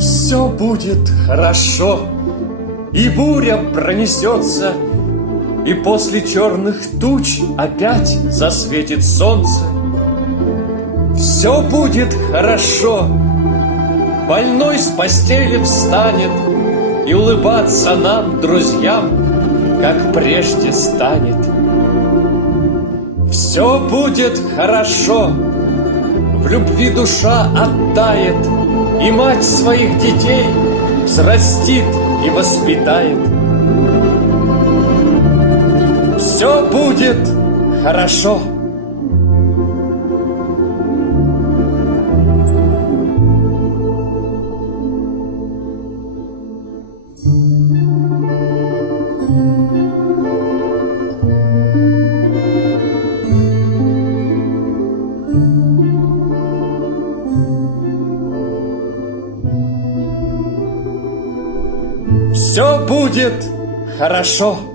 Все будет хорошо, и буря пронесется, и после черных туч опять засветит солнце. Все будет хорошо, больной с постели встанет, и улыбаться нам, друзьям, как прежде станет. Все будет хорошо, в любви душа оттает, и мать своих детей взрастит и воспитает. Все будет хорошо. Все будет хорошо.